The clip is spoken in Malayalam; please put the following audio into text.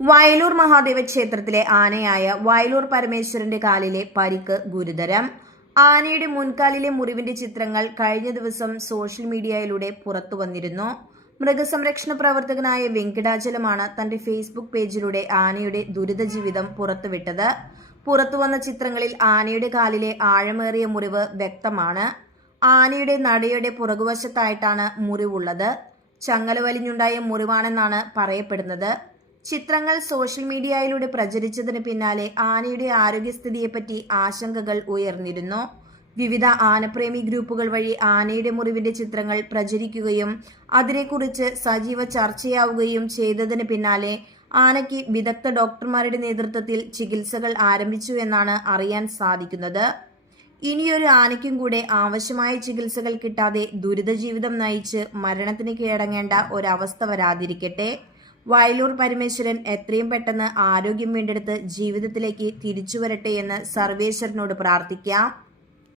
വയലൂർ മഹാദേവ ക്ഷേത്രത്തിലെ ആനയായ വയലൂർ പരമേശ്വരന്റെ കാലിലെ പരിക്ക് ഗുരുതരം. ആനയുടെ മുൻകാലിലെ മുറിവിന്റെ ചിത്രങ്ങൾ കഴിഞ്ഞ ദിവസം സോഷ്യൽ മീഡിയയിലൂടെ പുറത്തു വന്നിരുന്നു. മൃഗസംരക്ഷണ പ്രവർത്തകനായ വെങ്കിടാചലമാണ് തന്റെ ഫേസ്ബുക്ക് പേജിലൂടെ ആനയുടെ ദുരിത ജീവിതം പുറത്തുവിട്ടത്. പുറത്തുവന്ന ചിത്രങ്ങളിൽ ആനയുടെ കാലിലെ ആഴമേറിയ മുറിവ് വ്യക്തമാണ്. ആനയുടെ നടയുടെ പുറകുവശത്തായിട്ടാണ് മുറിവുള്ളത്. ചങ്ങല വലിഞ്ഞുണ്ടായ മുറിവാണെന്നാണ് പറയപ്പെടുന്നത്. ചിത്രങ്ങൾ സോഷ്യൽ മീഡിയയിലൂടെ പ്രചരിച്ചതിന് പിന്നാലെ ആനയുടെ ആരോഗ്യസ്ഥിതിയെപ്പറ്റി ആശങ്കകൾ ഉയർന്നിരുന്നു. വിവിധ ആനപ്രേമി ഗ്രൂപ്പുകൾ വഴി ആനയുടെ മുറിവിന്റെ ചിത്രങ്ങൾ പ്രചരിക്കുകയും അതിനെക്കുറിച്ച് സജീവ ചർച്ചയാവുകയും ചെയ്തതിന് പിന്നാലെ ആനയ്ക്ക് വിദഗ്ധ ഡോക്ടർമാരുടെ നേതൃത്വത്തിൽ ചികിത്സകൾ ആരംഭിച്ചു എന്നാണ് അറിയാൻ സാധിക്കുന്നത്. ഇനിയൊരു ആനയ്ക്കും കൂടെ ആവശ്യമായ ചികിത്സകൾ കിട്ടാതെ ദുരിത ജീവിതം നയിച്ച് മരണത്തിന് കീഴടങ്ങേണ്ട ഒരവസ്ഥ വരാതിരിക്കട്ടെ. വയലൂർ പരമേശ്വരൻ എത്രയും പെട്ടെന്ന് ആരോഗ്യം വീണ്ടെടുത്ത് ജീവിതത്തിലേക്ക് തിരിച്ചു വരട്ടെ എന്ന് സർവേശ്വരനോട് പ്രാർത്ഥിക്കാം.